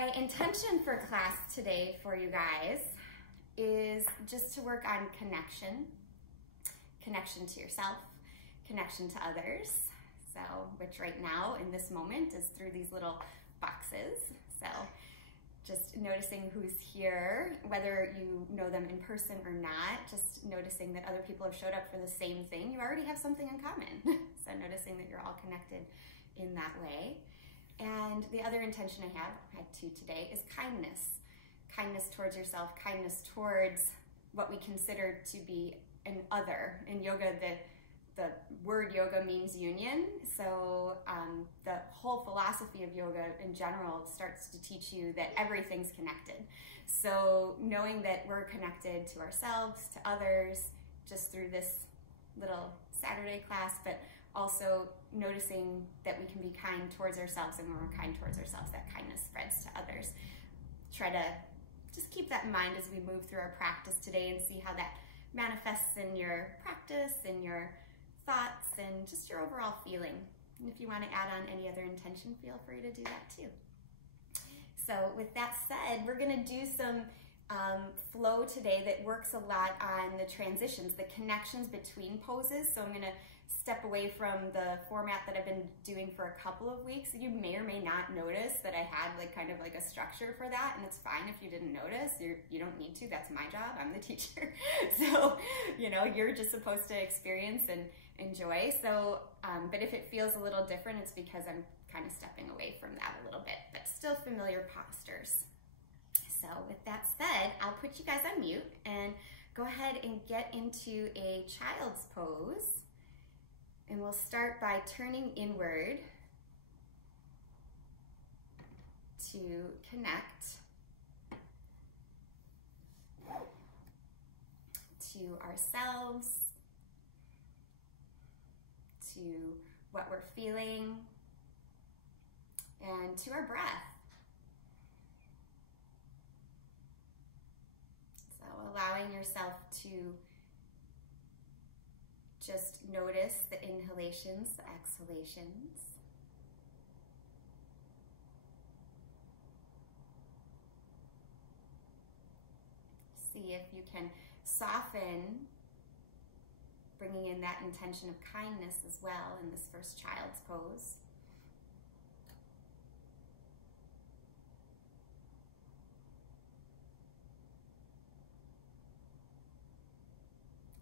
My intention for class today for you guys is just to work on connection to yourself, connection to others. So, which right now in this moment is through these little boxes. So just noticing who's here, whether you know them in person or not, just noticing that other people have showed up for the same thing. You already have something in common. So noticing that you're all connected in that way. And the other intention I had two today, is kindness. Kindness towards yourself, kindness towards what we consider to be an other. In yoga, the word yoga means union. So the whole philosophy of yoga in general starts to teach you that everything's connected. So knowing that we're connected to ourselves, to others, just through this little Saturday class, but also noticing that we can be kind towards ourselves, and when we're kind towards ourselves, that kindness spreads to others. Try to just keep that in mind as we move through our practice today and see how that manifests in your practice, in your thoughts, and just your overall feeling. And if you want to add on any other intention, feel free to do that too. So with that said, we're going to do some flow today that works a lot on the transitions, the connections between poses. So I'm going to step away from the format that I've been doing for a couple of weeks. You may or may not notice that I had kind of a structure for that, and it's fine if you didn't notice. You don't need to. That's my job. I'm the teacher. So, you're just supposed to experience and enjoy. So, but if it feels a little different, it's because I'm kind of stepping away from that a little bit, but still familiar postures. So with that said, I'll put you guys on mute and go ahead and get into a child's pose. And we'll start by turning inward to connect to ourselves, to what we're feeling, and to our breath. So allowing yourself to just notice the inhalations, the exhalations. See if you can soften, bringing in that intention of kindness as well in this first child's pose.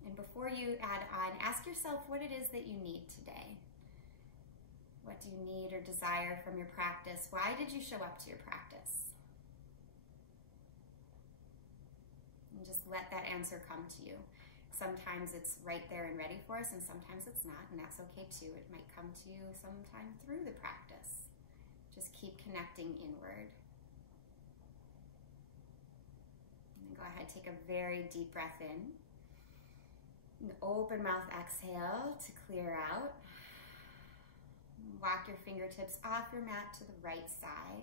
And before you add on, ask yourself what it is that you need today. What do you need or desire from your practice? Why did you show up to your practice? And just let that answer come to you. Sometimes it's right there and ready for us, and sometimes it's not, and that's okay too. It might come to you sometime through the practice. Just keep connecting inward. And then go ahead, take a very deep breath in. An open mouth exhale to clear out. Walk your fingertips off your mat to the right side.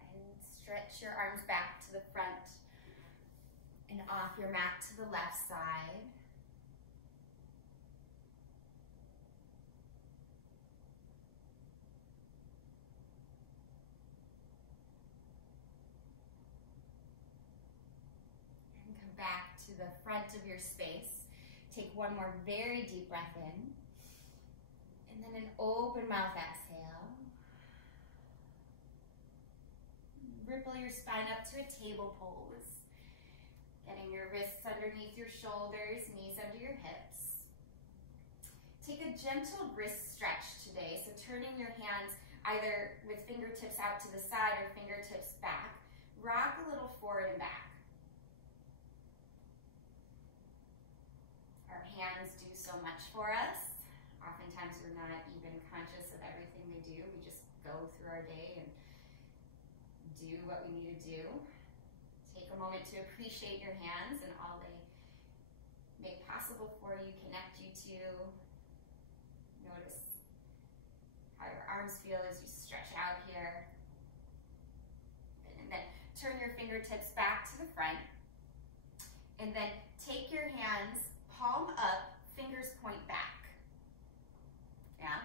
And stretch your arms back to the front and off your mat to the left side. And come back to the front of your space. Take one more very deep breath in. And then an open mouth exhale. Ripple your spine up to a table pose. Getting your wrists underneath your shoulders, knees under your hips. Take a gentle wrist stretch today. So turning your hands either with fingertips out to the side or fingertips back. Rock a little forward and back. Our hands do so much for us. Oftentimes we're not even conscious of everything they do. We just go through our day and do what we need to do. Take a moment to appreciate your hands and all they make possible for you, connect you to. Notice how your arms feel as you stretch out here. turn your fingertips back to the front. And then take your hands, palm up, fingers point back. Yeah?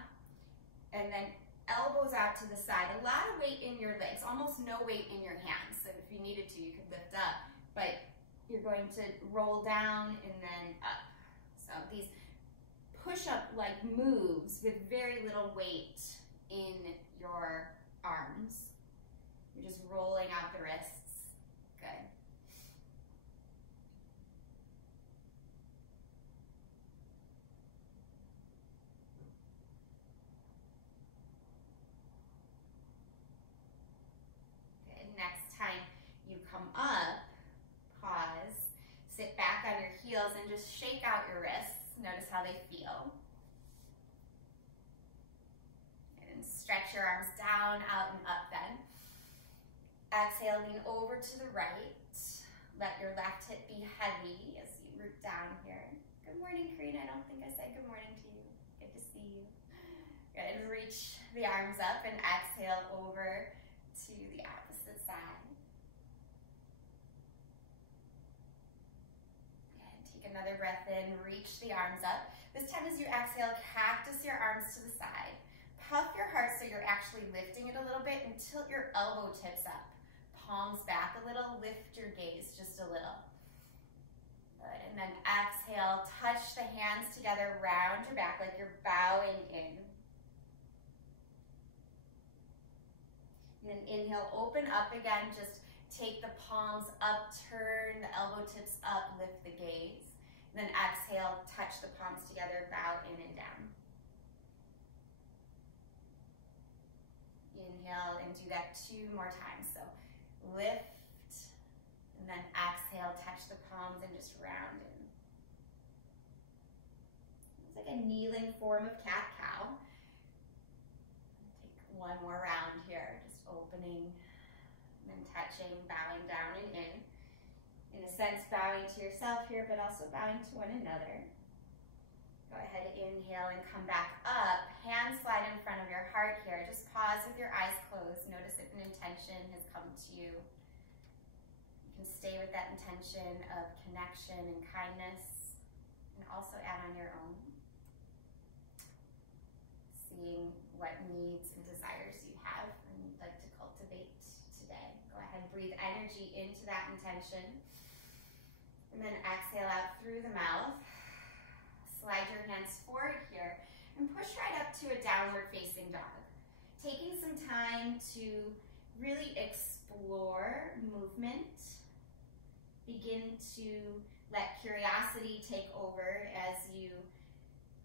And then elbows out to the side. A lot of weight in your legs, almost no weight in your hands. So if you needed to, you could lift up. But you're going to roll down and then up. So these push-up like moves with very little weight in your arms. You're just rolling out the wrists. Good. Next time you come up, pause, sit back on your heels and just shake out your wrists. Notice how they feel. And stretch your arms down, out, and up then. Exhale, lean over to the right. Let your left hip be heavy as you root down here. Good morning, Karina. I don't think I said good morning to you. Good to see you. Good, and reach the arms up and exhale over to the opposite side. And take another breath in, reach the arms up. This time as you exhale, cactus your arms to the side. Puff your heart so you're actually lifting it a little bit and tilt your elbow tips up. Palms back a little, lift your gaze just a little. Good, and then exhale, touch the hands together, round your back like you're bowing in. And then inhale, open up again, just take the palms up, turn the elbow tips up, lift the gaze. And then exhale, touch the palms together, bow in and down. Inhale and do that 2 more times. So lift, and then exhale, touch the palms and just round in. It's like a kneeling form of cat-cow. Take 1 more round here. Opening, and then touching, bowing down and in. In a sense, bowing to yourself here, but also bowing to one another. Go ahead, inhale and come back up. Hands slide in front of your heart here. Just pause with your eyes closed. Notice if an intention has come to you. You can stay with that intention of connection and kindness, and also add on your own. Seeing what needs and desires you have and you'd like to cultivate today. Go ahead, breathe energy into that intention. And then exhale out through the mouth. Slide your hands forward here and push right up to a downward facing dog. Taking some time to really explore movement. Begin to let curiosity take over as you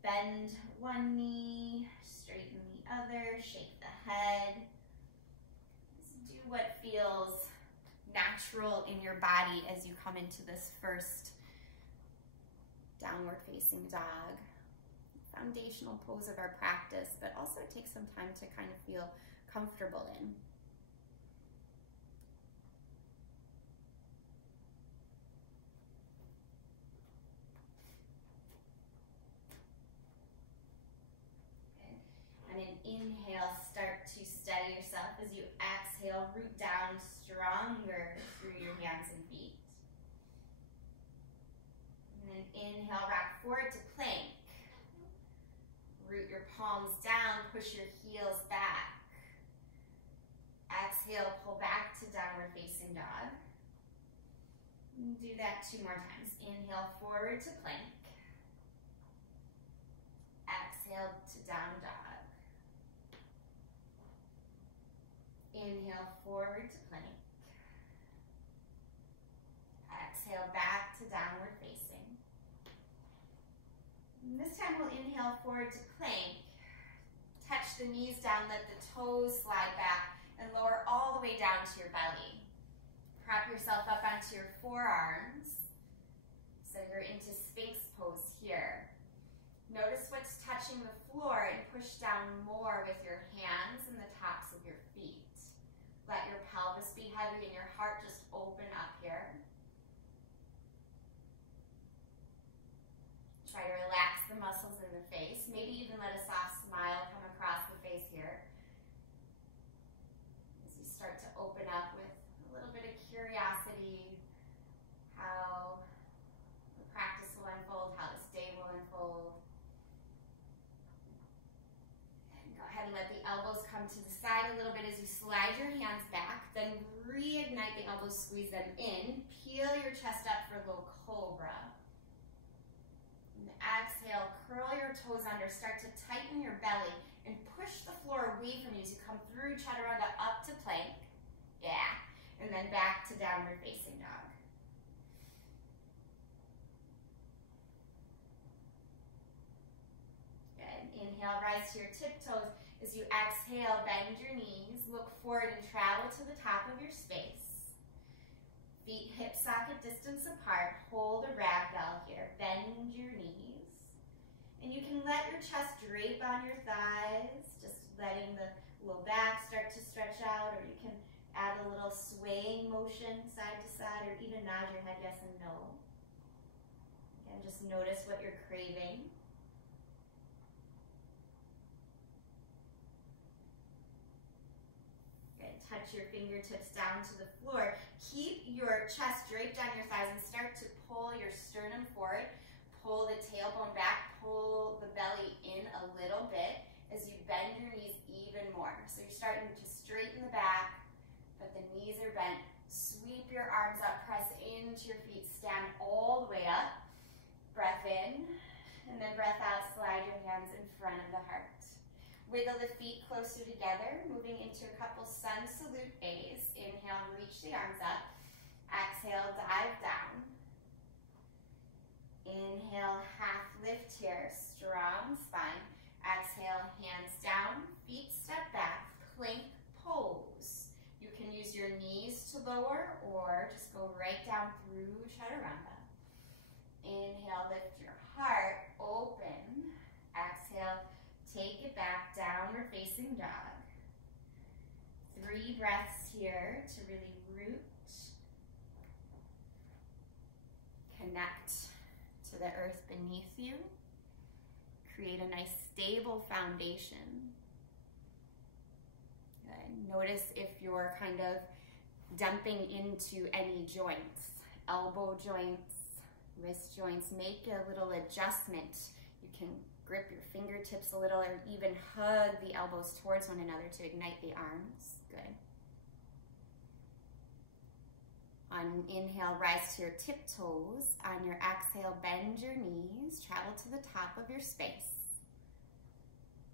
bend one knee, straighten the other, shake the head. Just do what feels natural in your body as you come into this first downward facing dog. Foundational pose of our practice, but also take some time to kind of feel comfortable in. And an inhale, start to steady yourself. As you exhale, root down stronger through your hands and feet. And then inhale, rock forward to plank. Root your palms down, push your heels back. Exhale, pull back to downward facing dog. Do that 2 more times. Inhale, forward to plank. Exhale to down dog. Inhale, forward to plank. Exhale, back to downward facing. And this time we'll inhale forward to plank. Touch the knees down, let the toes slide back, and lower all the way down to your belly. Prop yourself up onto your forearms. So you're into Sphinx Pose here. Notice what's touching the floor and push down more with your hands and the tops of your feet. Let your pelvis be heavy and your heart just open up here. Try to relax the muscles in the face. Maybe even let a soft smile come across the face here. As you start to open up with a little bit of curiosity how the practice will unfold, how this day will unfold. And go ahead and let the elbows come to the side a little bit as you slide your hands back. Then reignite the elbows, squeeze them in. Peel your chest up for a little cobra. And exhale, curl your toes under. Start to tighten your belly and push the floor away from you as you come through chaturanga up to plank. Yeah. And then back to downward facing dog. Good. Inhale, rise to your tiptoes. As you exhale, bend your knees, look forward and travel to the top of your space. Feet hip socket distance apart. Hold a ragdoll here. Bend your knees. And you can let your chest drape on your thighs, just letting the low back start to stretch out, or you can add a little swaying motion side to side, or even nod your head yes and no. Again, just notice what you're craving. Good. Touch your fingertips down to the floor. Keep your chest draped on your thighs and start to pull your sternum forward. Pull the tailbone back, pull the belly in a little bit as you bend your knees even more. So you're starting to straighten the back, but the knees are bent. Sweep your arms up, press into your feet, stand all the way up. Breath in, and then breath out, slide your hands in front of the heart. Wiggle the feet closer together, moving into a couple sun salute A's. Inhale, reach the arms up. Exhale, dive down. Inhale, half lift here, strong spine. Exhale, hands down, feet step back, plank pose. You can use your knees to lower or just go right down through chaturanga. Inhale, lift your heart, open. Exhale, take it back, downward facing dog. 3 breaths here to really root. Connect to the earth beneath you. Create a nice stable foundation. Good. Notice if you're kind of dumping into any joints, elbow joints, wrist joints. Make a little adjustment. You can grip your fingertips a little or even hug the elbows towards one another to ignite the arms. Good. On inhale, rise to your tiptoes. On your exhale, bend your knees. Travel to the top of your space.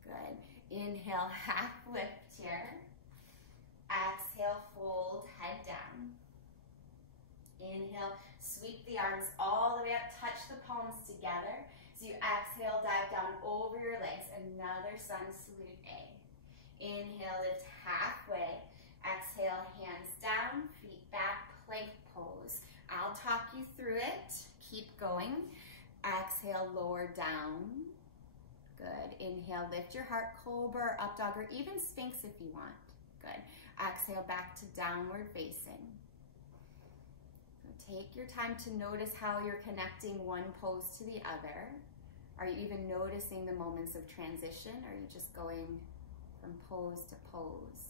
Good. Inhale, half lift here. Exhale, fold, head down. Inhale, sweep the arms all the way up. Touch the palms together. So you exhale, dive down over your legs. Another sun salute A. Inhale, lift halfway. Exhale, hands down, feet back, plank pose. I'll talk you through it. Keep going. Exhale, lower down. Good. Inhale, lift your heart, cobra, up dog, or even Sphinx if you want. Good. Exhale, back to downward facing. So take your time to notice how you're connecting one pose to the other. Are you even noticing the moments of transition? Or are you just going from pose to pose?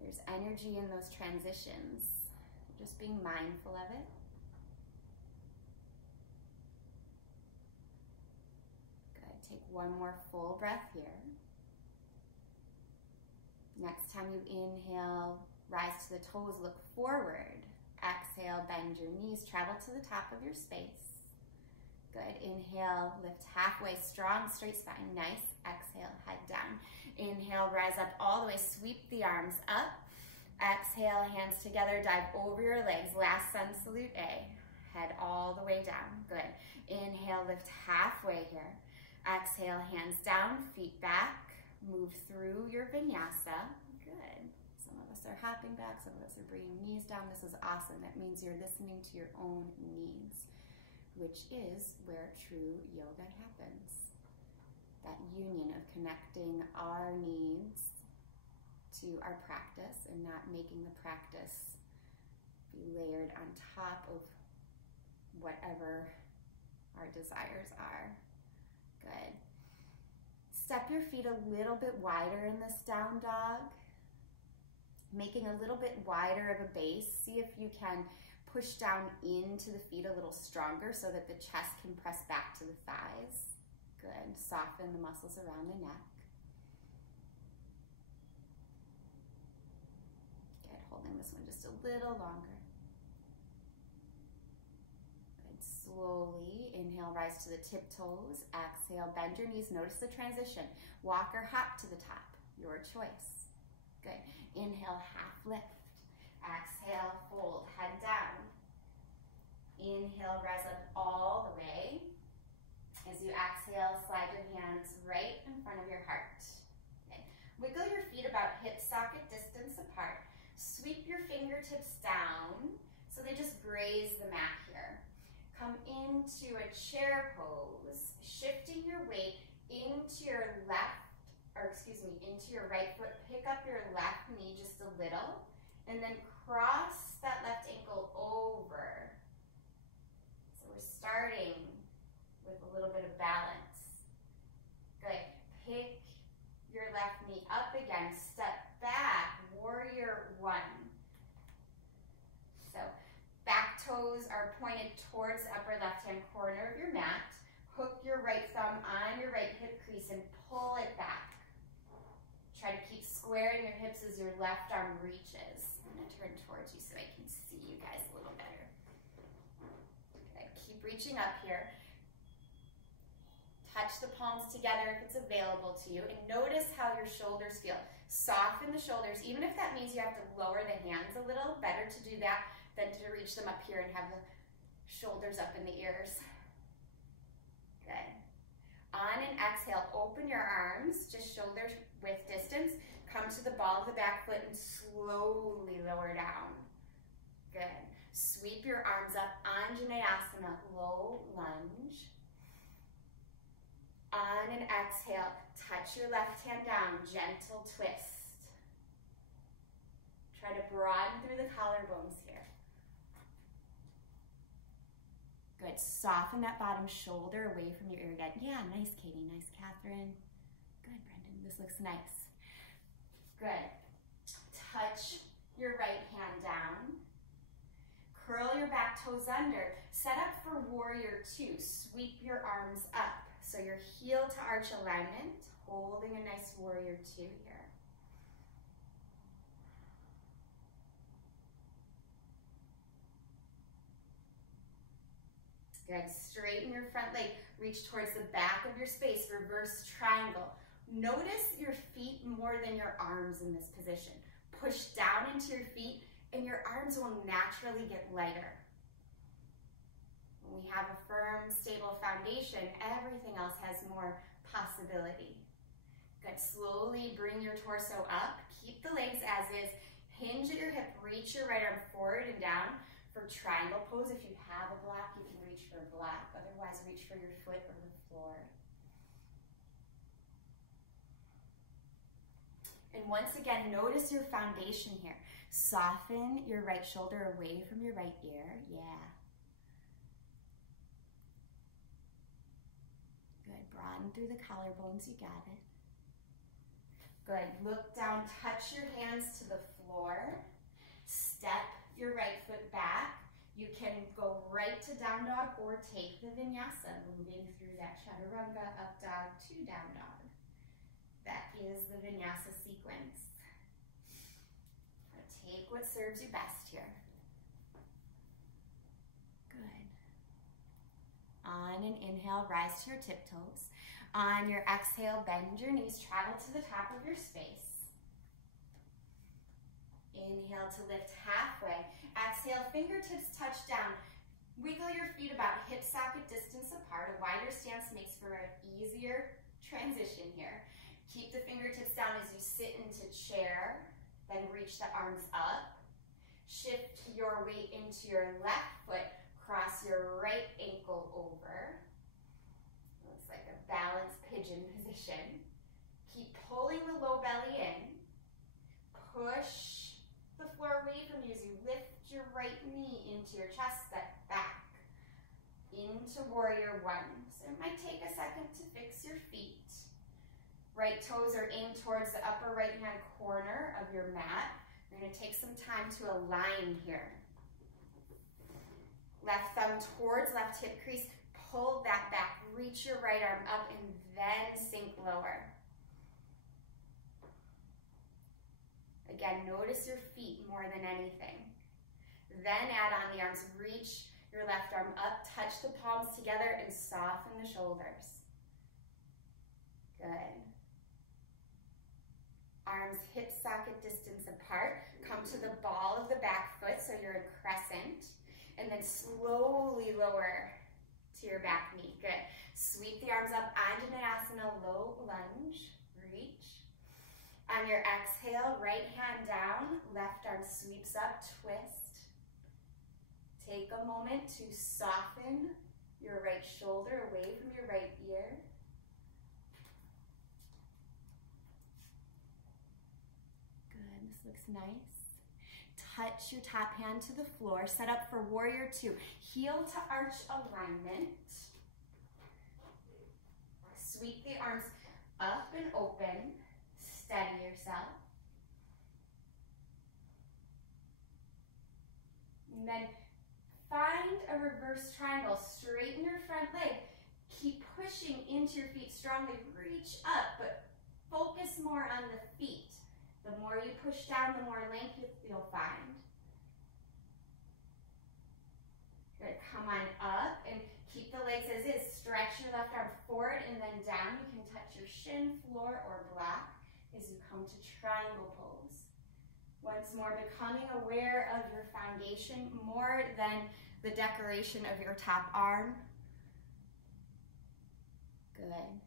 There's energy in those transitions. Just being mindful of it. Good. Take one more full breath here. Next time you inhale, rise to the toes, look forward. Exhale, bend your knees, travel to the top of your space. Good. Inhale, lift halfway, strong, straight spine. Nice. Exhale, head down. Inhale, rise up all the way, sweep the arms up. Exhale, hands together, dive over your legs. Last sun salute A. Head all the way down. Good. Inhale, lift halfway here. Exhale, hands down, feet back. Move through your vinyasa. Good. Some of us are hopping back, some of us are bringing knees down. This is awesome. That means you're listening to your own needs, which is where true yoga happens. That union of connecting our needs to our practice and not making the practice be layered on top of whatever our desires are. Good. Step your feet a little bit wider in this down dog. making a little bit wider of a base. See if you can push down into the feet a little stronger so that the chest can press back to the thighs. Good. Soften the muscles around the neck. Good. Holding this one just a little longer. Good. Slowly inhale, rise to the tiptoes. Exhale, bend your knees. Notice the transition. Walk or hop to the top. Your choice. Good. Inhale, half lift. Exhale, fold, head down. Inhale, rise up all the way. As you exhale, slide your hands right in front of your heart. Okay. Wiggle your feet about hip socket distance apart. Sweep your fingertips down so they just graze the mat here. Come into a chair pose, shifting your weight into your into your right foot. Pick up your left knee just a little, and then cross that left ankle over. So we're starting with a little bit of balance. Good. Pick your left knee up again. Step back. Warrior one. So back toes are pointed towards the upper left-hand corner of your mat. Hook your right thumb on your right hip crease and pull it back. Try to keep squaring your hips as your left arm reaches. I'm going to turn towards you so I can see you guys a little better. Good. Keep reaching up here. Touch the palms together if it's available to you, and notice how your shoulders feel. Soften the shoulders, even if that means you have to lower the hands a little. Better to do that than to reach them up here and have the shoulders up in the ears. Good. On an exhale, open your arms, just shoulder width distance. Come to the ball of the back foot and slowly lower down. Good. Sweep your arms up, Anjaneyasana, low lunge. On an exhale, touch your left hand down, gentle twist. Try to broaden through the collarbones here. Good, soften that bottom shoulder away from your ear again. Yeah, nice Katie, nice Catherine. Good, Brendan, this looks nice. Good, touch your right hand down. Curl your back toes under. Set up for warrior two, sweep your arms up. So your heel to arch alignment, holding a nice warrior two here. Good, straighten your front leg, reach towards the back of your space, reverse triangle. Notice your feet more than your arms in this position. Push down into your feet and your arms will naturally get lighter. When we have a firm, stable foundation, everything else has more possibility. Good, slowly bring your torso up. Keep the legs as is. Hinge at your hip, reach your right arm forward and down for triangle pose. If you have a block, you can reach for a block. Otherwise, reach for your foot or the floor. And once again, notice your foundation here. Soften your right shoulder away from your right ear. Yeah. Good. Broaden through the collarbones. You got it. Good. Look down. Touch your hands to the floor. Step your right foot back. You can go right to down dog or take the vinyasa, moving through that chaturanga, up dog to down dog. That is the vinyasa sequence. Now take what serves you best here. Good. On an inhale, rise to your tiptoes. On your exhale, bend your knees, travel to the top of your space. Inhale to lift halfway. Exhale, fingertips touch down. Wiggle your feet about hip socket distance apart. A wider stance makes for an easier transition here. Keep the fingertips down as you sit into chair, then reach the arms up. Shift your weight into your left foot, cross your right ankle over. Looks like a balanced pigeon position. Keep pulling the low belly in. Push the floor away from you as you lift your right knee into your chest, step back into warrior one. So it might take a second to fix your feet. Right toes are aimed towards the upper right-hand corner of your mat. We're going to take some time to align here. Left thumb towards left hip crease, pull that back, reach your right arm up, and then sink lower. Again, notice your feet more than anything. Then add on the arms, reach your left arm up, touch the palms together, and soften the shoulders. Good. Arms hip socket distance apart. Come to the ball of the back foot, so you're a crescent. And then slowly lower to your back knee. Good. Sweep the arms up, Dhanurasana low lunge. Reach. On your exhale, right hand down, left arm sweeps up, twist. Take a moment to soften your right shoulder away from your right ear. Good, this looks nice. Touch your top hand to the floor, set up for warrior two. Heel to arch alignment. Sweep the arms up and open. Steady yourself. And then find a reverse triangle. Straighten your front leg. Keep pushing into your feet strongly. Reach up, but focus more on the feet. The more you push down, the more length you'll find. Good. Come on up and keep the legs as is. Stretch your left arm forward and then down. You can touch your shin, floor, or block as you come to triangle pose. Once more, becoming aware of your foundation more than the decoration of your top arm. Good.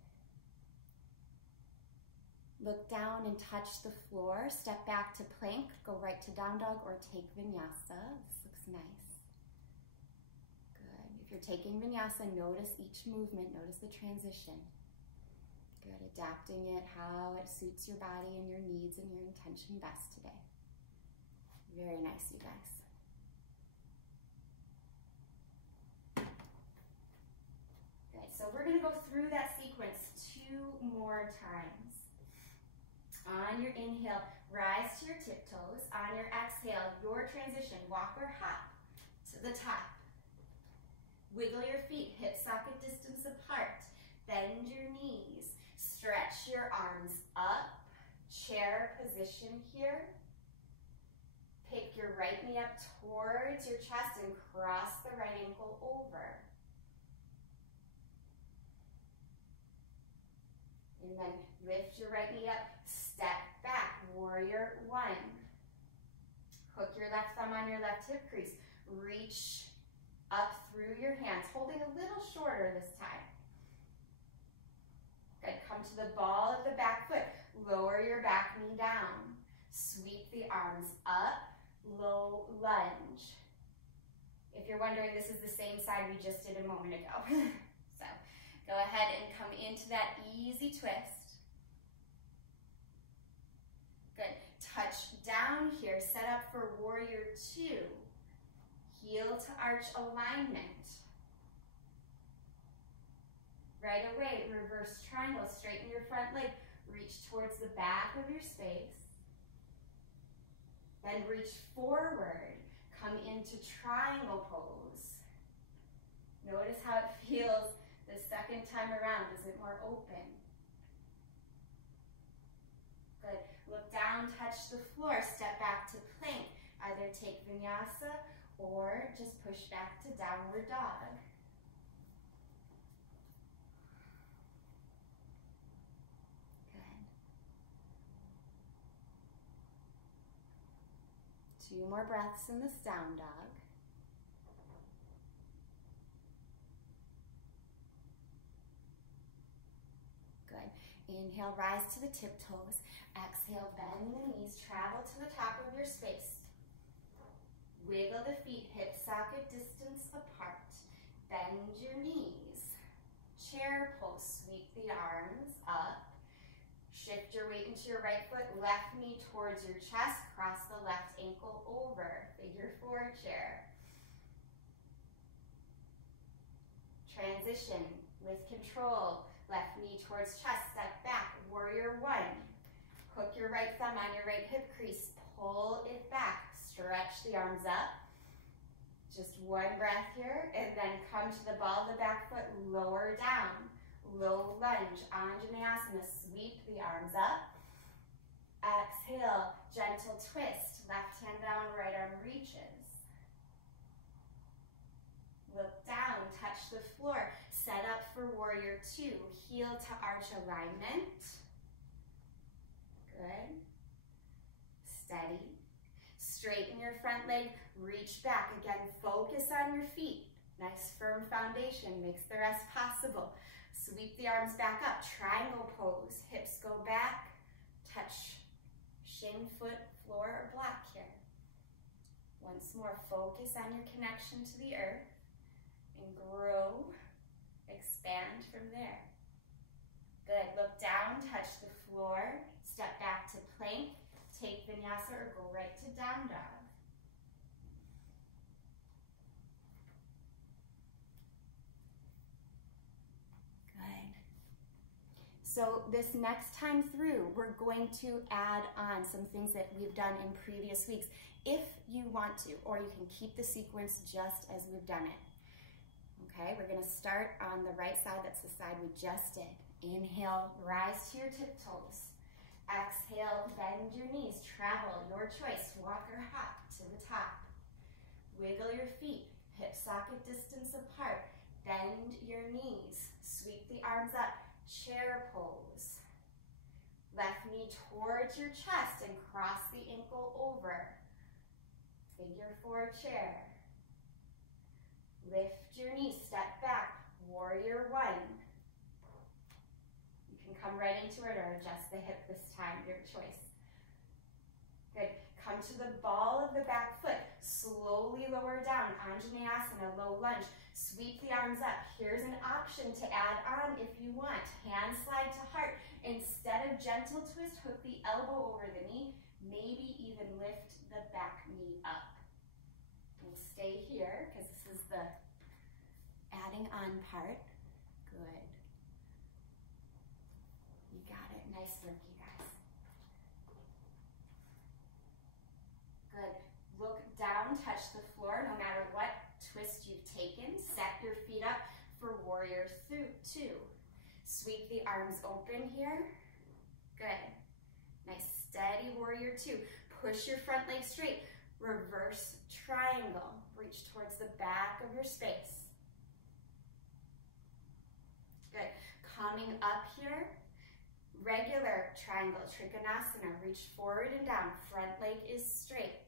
Look down and touch the floor. Step back to plank. Go right to down dog or take Vinyasa. This looks nice. Good. If you're taking Vinyasa, notice each movement. Notice the transition. Good. Adapting it how it suits your body and your needs and your intention best today. Very nice, you guys. Good. So we're going to go through that sequence 2 more times. On your inhale, rise to your tiptoes. On your exhale, your transition, walk or hop to the top. Wiggle your feet, hip socket distance apart. Bend your knees. Stretch your arms up. Chair position here. Pick your right knee up towards your chest and cross the right ankle over. And then lift your right knee up, step back, warrior one. Hook your left thumb on your left hip crease. Reach up through your hands, holding a little shorter this time. Good, come to the ball of the back foot. Lower your back knee down. Sweep the arms up, low lunge. If you're wondering, this is the same side we just did a moment ago. So go ahead and come into that easy twist. Good. Touch down here. Set up for warrior two. Heel to arch alignment. Right away, reverse triangle. Straighten your front leg. Reach towards the back of your space. Then reach forward. Come into triangle pose. Notice how it feels the second time around. Is it more open? Good. Look down, touch the floor, step back to plank. Either take Vinyasa or just push back to downward dog. Good. 2 more breaths in this down dog. Good. Inhale, rise to the tiptoes. Exhale, bend the knees, travel to the top of your space. Wiggle the feet, hip socket distance apart. Bend your knees. Chair pose, sweep the arms up. Shift your weight into your right foot, left knee towards your chest, cross the left ankle over. Figure 4 chair. Transition with control. Left knee towards chest, step back, warrior one. Hook your right thumb on your right hip crease, pull it back. Stretch the arms up. Just one breath here, and then come to the ball of the back foot, lower down. Low lunge, Anjaneyasana, sweep the arms up. Exhale, gentle twist, left hand down, right arm reaches. Look down, touch the floor. Set up for warrior two. Heel to arch alignment. Good. Steady. Straighten your front leg, reach back. Again, focus on your feet. Nice firm foundation, makes the rest possible. Sweep the arms back up, triangle pose. Hips go back, touch shin, foot, floor, or block here. Once more, focus on your connection to the earth and grow, expand from there. Good, look down, touch the floor, step back to plank, take Vinyasa or go right to down dog. So this next time through, we're going to add on some things that we've done in previous weeks, if you want to, or you can keep the sequence just as we've done it. Okay, we're gonna start on the right side, that's the side we just did. Inhale, rise to your tiptoes. Exhale, bend your knees, travel, your choice, walk or hop to the top. Wiggle your feet, hip socket distance apart, bend your knees, sweep the arms up, chair pose. Left knee towards your chest and cross the ankle over. Figure four chair. Lift your knee, step back, warrior one. You can come right into it or adjust the hip this time, your choice. Good, come to the ball of the back foot. Slowly lower down, Anjaneyasana, low lunge. Sweep the arms up. Here's an option to add on if you want. Hand slide to heart. Instead of gentle twist, hook the elbow over the knee. Maybe even lift the back knee up. We'll stay here because this is the adding on part. Good. You got it. Nice work, you guys. Good. Look down, touch the floor, no matter what twist you've taken. Set your feet up for warrior two. Sweep the arms open here. Good. Nice steady warrior two. Push your front leg straight. Reverse triangle. Reach towards the back of your space. Good. Coming up here, regular triangle, Trikonasana. Reach forward and down. Front leg is straight.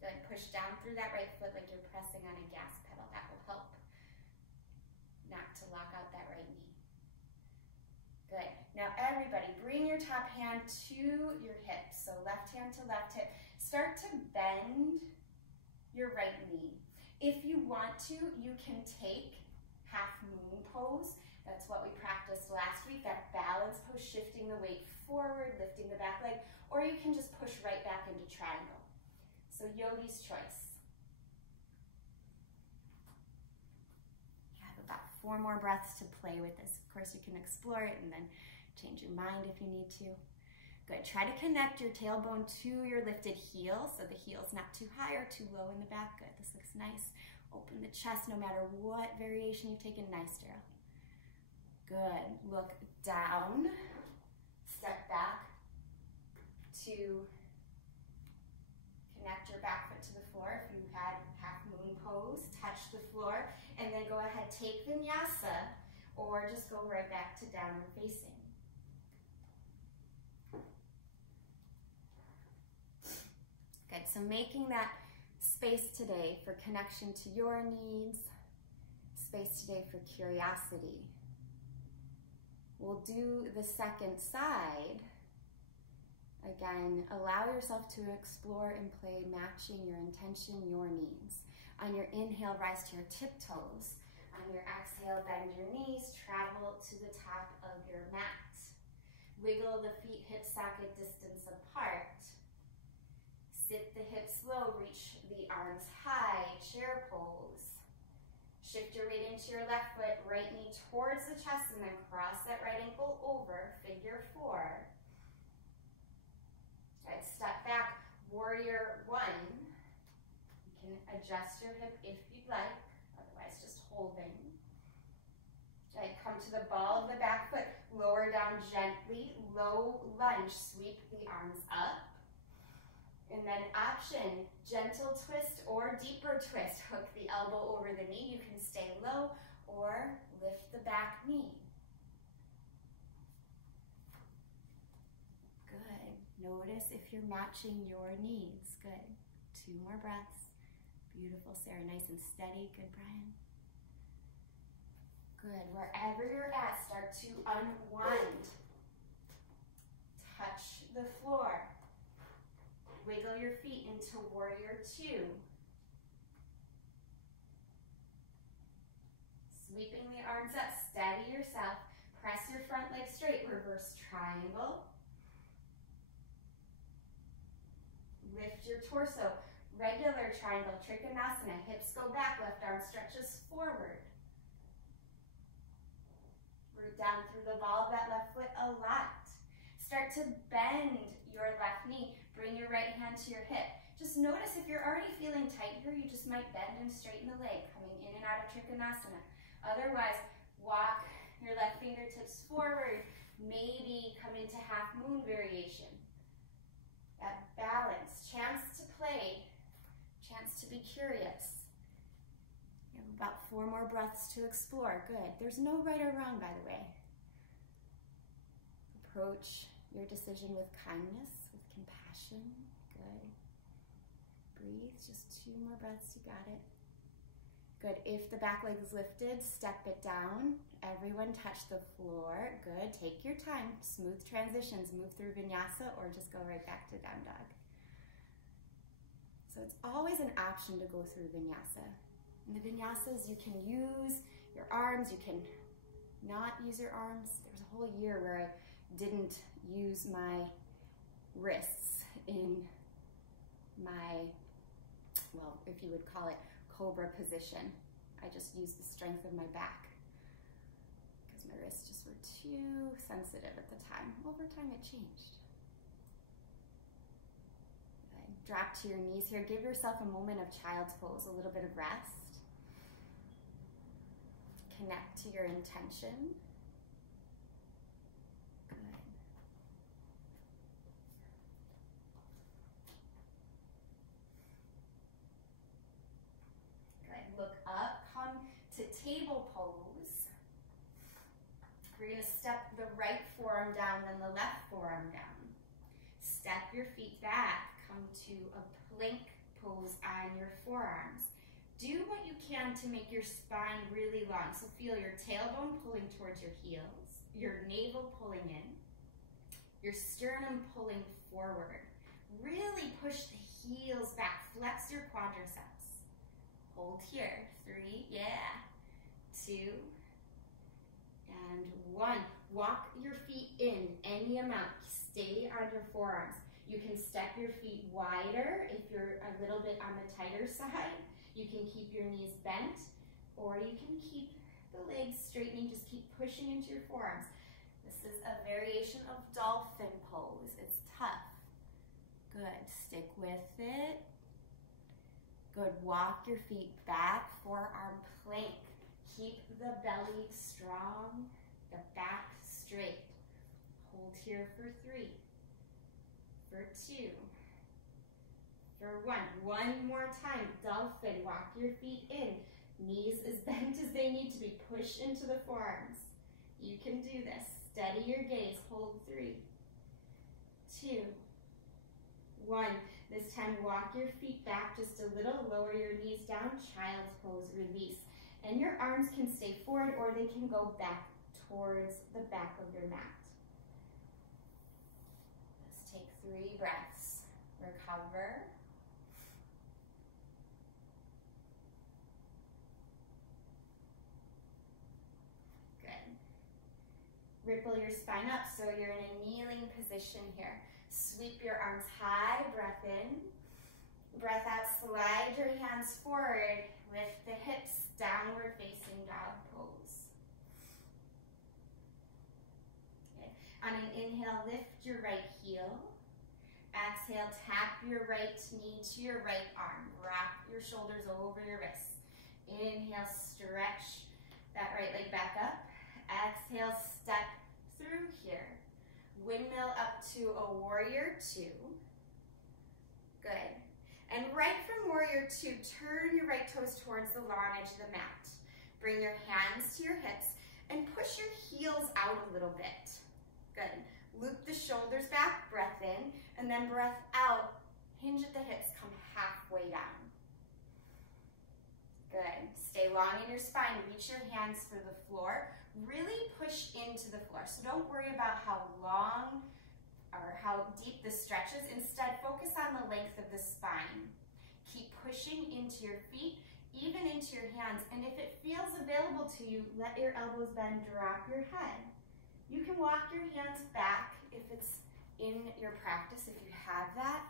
Good. Push down through that right foot like you're pressing on a gas pedal. That will help not to lock out that right knee. Good. Now everybody, bring your top hand to your hip. So left hand to left hip. Start to bend your right knee. If you want to, you can take half moon pose. That's what we practiced last week, that balance pose, shifting the weight forward, lifting the back leg, or you can just push right back into triangle. So yogi's choice. You have about 4 more breaths to play with this. Of course, you can explore it and then change your mind if you need to. Good. Try to connect your tailbone to your lifted heel, so the heel's not too high or too low in the back. Good. This looks nice. Open the chest no matter what variation you've taken. Nice, Daryl. Good. Look down. Step back to connect your back foot to the floor. If you had half moon pose, touch the floor, and then go ahead, take Vinyasa, or just go right back to downward facing. Good, so making that space today for connection to your needs, space today for curiosity. We'll do the second side. Again, allow yourself to explore and play, matching your intention, your needs. On your inhale, rise to your tiptoes. On your exhale, bend your knees, travel to the top of your mat. Wiggle the feet hip socket distance apart. Sit the hips low, reach the arms high, chair pose. Shift your weight into your left foot, right knee towards the chest and then cross that right ankle over, figure 4. Right, step back, warrior 1. You can adjust your hip if you'd like, otherwise just holding. Right, come to the ball of the back foot, lower down gently, low lunge, sweep the arms up. And then option, gentle twist or deeper twist. Hook the elbow over the knee. You can stay low or lift the back knee. Good. Notice if you're matching your needs. Good. 2 more breaths. Beautiful, Sarah. Nice and steady. Good, Brian. Good. Wherever you're at, start to unwind. Touch the floor. Wiggle your feet into warrior 2. Sweeping the arms up, steady yourself. Press your front leg straight, reverse triangle. Lift your torso, regular triangle, Trikonasana. Hips go back, left arm stretches forward. Root down through the ball of that left foot a lot. Start to bend your left knee. Bring your right hand to your hip. Just notice if you're already feeling tight here, you just might bend and straighten the leg, coming in and out of Trikonasana. Otherwise, walk your left fingertips forward. Maybe come into half moon variation. That balance, chance to play, chance to be curious. You have about 4 more breaths to explore. Good. There's no right or wrong, by the way. Approach your decision with kindness, with compassion. Good. Breathe, just 2 more breaths, you got it. Good, if the back leg is lifted, step it down. Everyone touch the floor. Good, take your time. Smooth transitions, move through Vinyasa or just go right back to down dog. So it's always an option to go through Vinyasa. In the Vinyasas, you can use your arms, you can not use your arms. There was a whole year where I didn't use my wrists in my, well, if you would call it cobra position. I just used the strength of my back because my wrists just were too sensitive at the time. Over time it changed. Good. Drop to your knees here. Give yourself a moment of child's pose, a little bit of rest. Connect to your intention. Look up, come to table pose. We're going to step the right forearm down, then the left forearm down. Step your feet back, come to a plank pose on your forearms. Do what you can to make your spine really long. So feel your tailbone pulling towards your heels, your navel pulling in, your sternum pulling forward. Really push the heels back, flex your quadriceps. Hold here, 3, yeah, 2, and 1. Walk your feet in any amount. Stay on your forearms. You can step your feet wider if you're a little bit on the tighter side. You can keep your knees bent, or you can keep the legs straightening. Just keep pushing into your forearms. This is a variation of dolphin pose. It's tough. Good, stick with it. Good, walk your feet back, forearm plank. Keep the belly strong, the back straight. Hold here for 3, for 2, for 1. One more time, dolphin, walk your feet in. Knees as bent as they need to be, push into the forearms. You can do this. Steady your gaze, hold 3, 2, 1. This time, walk your feet back just a little, lower your knees down, child's pose, release. And your arms can stay forward or they can go back towards the back of your mat. Let's take 3 breaths. Recover. Good. Ripple your spine up so you're in a kneeling position here. Sweep your arms high, breath in. Breath out, slide your hands forward. Lift the hips, downward facing dog pose. Inhale, lift your right heel. Exhale, tap your right knee to your right arm. Wrap your shoulders over your wrists. Inhale, stretch that right leg back up. Exhale, step through here. Windmill up to a warrior two. Good. And right from warrior two, turn your right toes towards the long edge of the mat. Bring your hands to your hips and push your heels out a little bit. Good. Loop the shoulders back, breath in, and then breath out. Hinge at the hips, come halfway down. Good. Stay long in your spine. Reach your hands for the floor. Really push into the floor. So don't worry about how long or how deep the stretch is. Instead, focus on the length of the spine. Keep pushing into your feet, even into your hands. And if it feels available to you, let your elbows bend, drop your head. You can walk your hands back if it's in your practice, if you have that.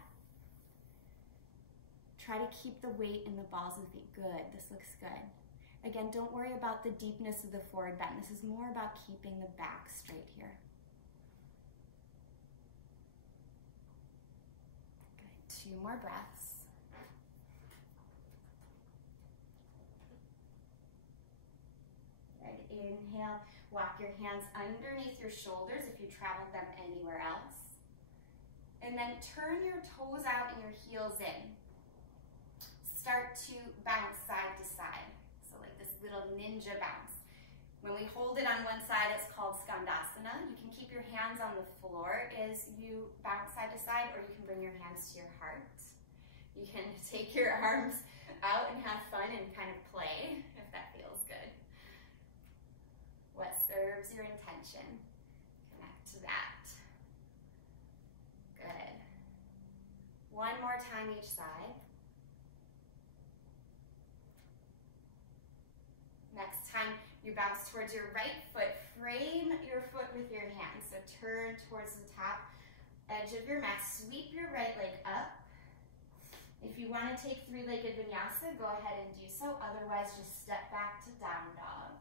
Try to keep the weight in the balls of the feet. Good, this looks good. Again, don't worry about the deepness of the forward bend. This is more about keeping the back straight here. Good, 2 more breaths. Good, inhale, walk your hands underneath your shoulders if you traveled them anywhere else. And then turn your toes out and your heels in. Start to bounce side to side. So like this little ninja bounce. When we hold it on one side, it's called Skandasana. You can keep your hands on the floor as you bounce side to side, or you can bring your hands to your heart. You can take your arms out and have fun and kind of play, if that feels good. What serves your intention? Connect to that. Good. One more time each side. Next time you bounce towards your right foot, frame your foot with your hands. So turn towards the top edge of your mat, sweep your right leg up. If you want to take 3-legged Vinyasa, go ahead and do so. Otherwise, just step back to down dog.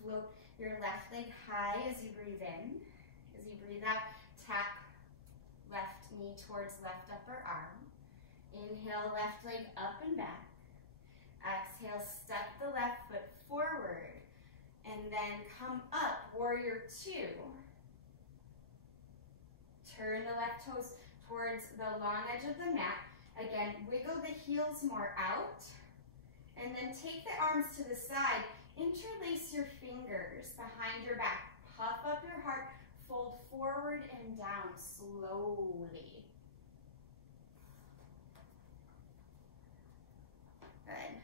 Float your left leg high as you breathe in. As you breathe out, tap left knee towards left upper arm. Inhale, left leg up and back. Exhale, step the left foot forward. And then come up, warrior two. Turn the left toes towards the long edge of the mat. Again, wiggle the heels more out. And then take the arms to the side. Interlace your fingers behind your back. Puff up your heart. Fold forward and down slowly. Good.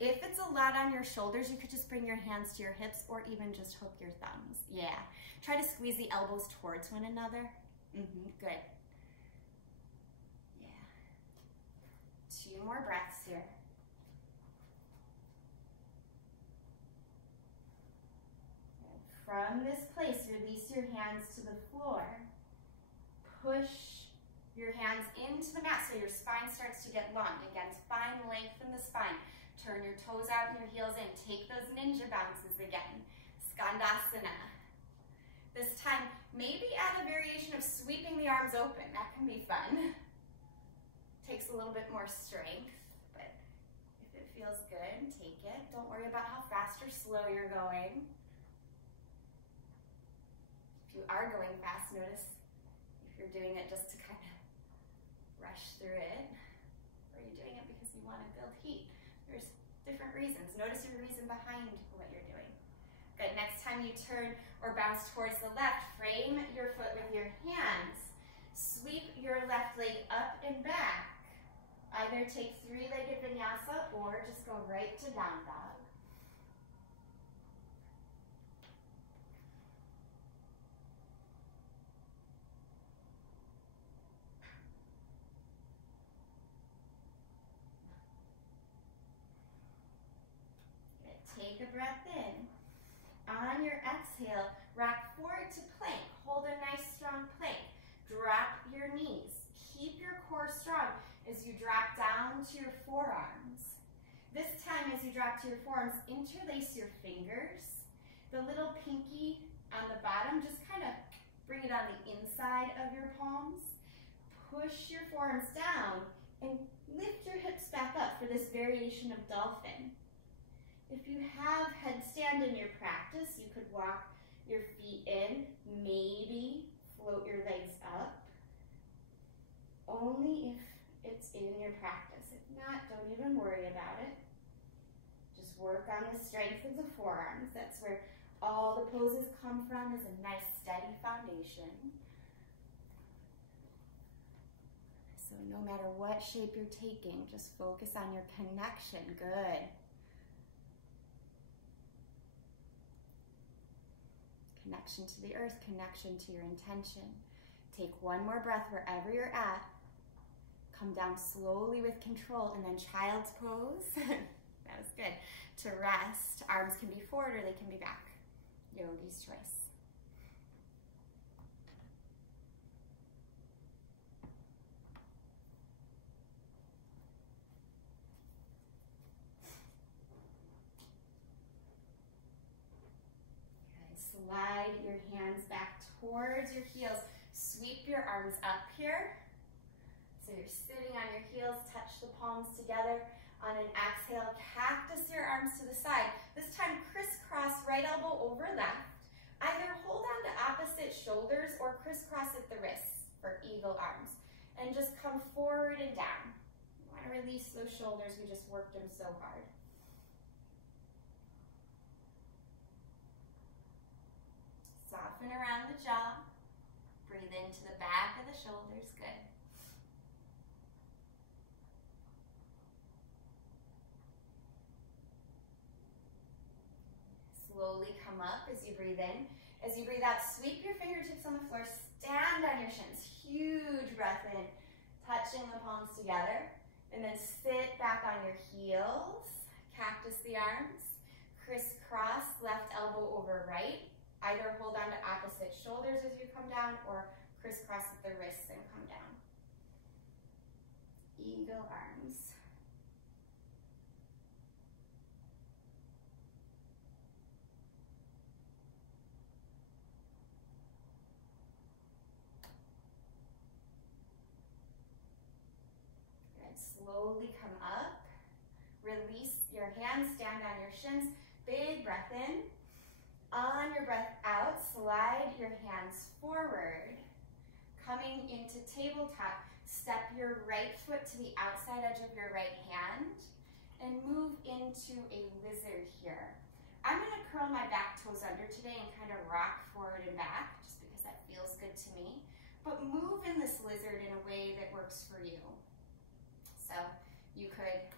If it's a lot on your shoulders, you could just bring your hands to your hips or even just hook your thumbs. Yeah. Try to squeeze the elbows towards one another. Good. Yeah. 2 more breaths here. From this place, release your hands to the floor. Push your hands into the mat so your spine starts to get long. Again, find length in the spine. Turn your toes out and your heels in. Take those ninja bounces again. Skandasana. This time, maybe add a variation of sweeping the arms open. That can be fun. Takes a little bit more strength, but if it feels good, take it. Don't worry about how fast or slow you're going. If you are going fast, notice if you're doing it just to kind of rush through it, or you're doing it because you want to build heat. There's different reasons. Notice your reason behind what you're doing. Good. Next time you turn or bounce towards the left, frame your foot with your hands. Sweep your left leg up and back. Either take 3-legged Vinyasa or just go right to down dog. Take a breath in. On your exhale, rock forward to plank. Hold a nice strong plank. Drop your knees. Keep your core strong as you drop down to your forearms. This time, as you drop to your forearms, interlace your fingers. The little pinky on the bottom, just kind of bring it on the inside of your palms. Push your forearms down and lift your hips back up for this variation of dolphin. If you have headstand in your practice, you could walk your feet in, maybe float your legs up. Only if it's in your practice. If not, don't even worry about it. Just work on the strength of the forearms. That's where all the poses come from, is a nice steady foundation. So no matter what shape you're taking, just focus on your connection. Good. Connection to the earth, connection to your intention. Take one more breath wherever you're at. Come down slowly with control, and then child's pose. That was good. To rest, arms can be forward or they can be back. Yogi's choice. Slide your hands back towards your heels. Sweep your arms up here. So you're sitting on your heels, touch the palms together. On an exhale, cactus your arms to the side. This time, crisscross right elbow over left. Either hold on to opposite shoulders or crisscross at the wrists for eagle arms. And just come forward and down. You want to release those shoulders, we just worked them so hard. Soften around the jaw. Breathe into the back of the shoulders. Good. Slowly come up as you breathe in. As you breathe out, sweep your fingertips on the floor. Stand on your shins. Huge breath in, touching the palms together. And then sit back on your heels. Cactus the arms. Crisscross, left elbow over right. Either hold on to opposite shoulders as you come down or crisscross at the wrists and come down. Eagle arms. Good. Slowly come up. Release your hands, stand on your shins. Big breath in. On your breath out, slide your hands forward. Coming into tabletop, step your right foot to the outside edge of your right hand and move into a lizard here. I'm going to curl my back toes under today and kind of rock forward and back just because that feels good to me. But move in this lizard in a way that works for you. So you could